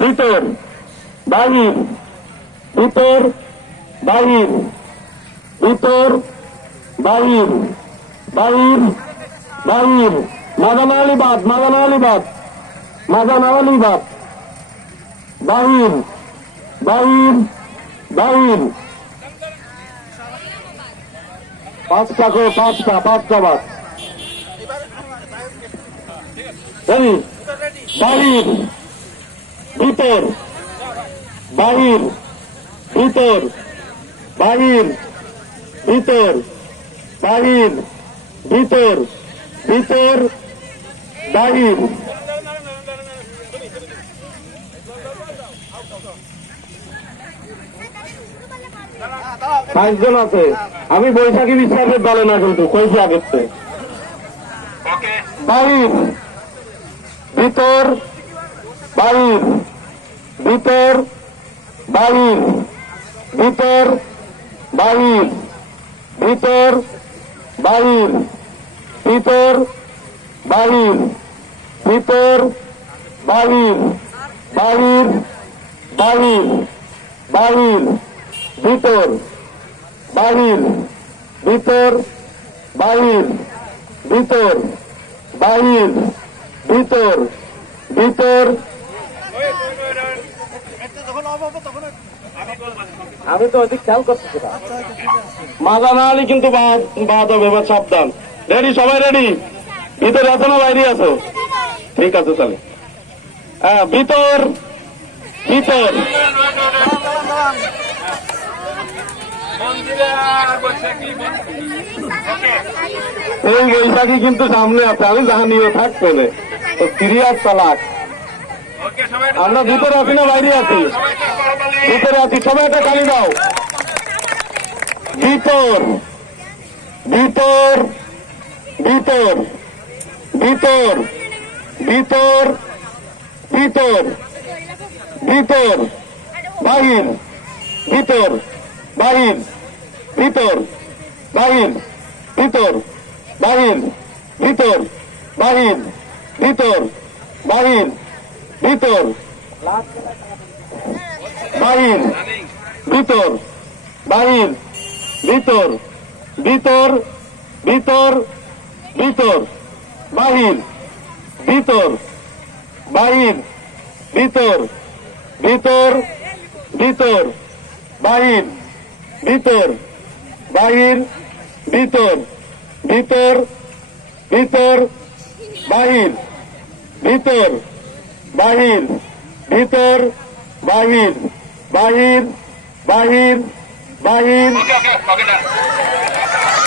ভিতর বাহির ভিতর বাহির ভিতর বাহির বাহির বাহির। মাদানা আলিবাদ মাদানা আলিবাদ মাদানা আলিবাদ বাহির বাহির বাহির। পাঁচটা করে পাঁচটা পাঁচটা বাদ। রেডি বাহির। ভিতর বাহির ভিতর বাহির ভিতর বাহির ভিতর ভিতর বাহির। পাঁচজন আছে। আমি বৈশাখী বিশ্বাসের দলে না কিন্তু কইছি আগের। বাহির ভিতর বাহির। ভিতর বাইর ভিতর বাইর ভিতর বাইর ভিতর বাইর ভিতর বাইর বাইর বাইর বাইর ভিতর বাইর ভিতর বাইর ভিতর বাইর ভিতর ভিতর আমি তো অধিক খেয়াল করতেছি না। মাজা না হলে কিন্তু বাদ হবে, এবার সাবধান। রেডি সবাই রেডি ভিতরে আছে না বাইরে আছে? ঠিক আছে, তাহলে। হ্যাঁ ভিতর। ভিতর। এই বৈশাখী কিন্তু সামনে আছে। আমি জানিও থাকবে না তো সিরিয়াস চালাক আমরা ভিতরে আছি না বাইরে আছি ভিতরে আছি সবাই একটা গালি দাও। ভিতর ভিতর ভিতর ভিতর ভিতর ভিতর ভিতর বাহির ভিতর বাহির ভিতর বাহির ভিতর বাহির ভিতর বাহির ভিতর বাহির ভিতর। বাহির। ভিতর। বাহির। ভিতর। ভিতর। ভিতর। ভিতর। বাহির। ভিতর। বাহির। ভিতর। ভিতর। ভিতর। বাহির। ভিতর। বাহির। ভিতর। ভিতর। ভিতর। বাহির। ভিতর। বাহির ভিতর বাহির বাহির বাহির বাহির।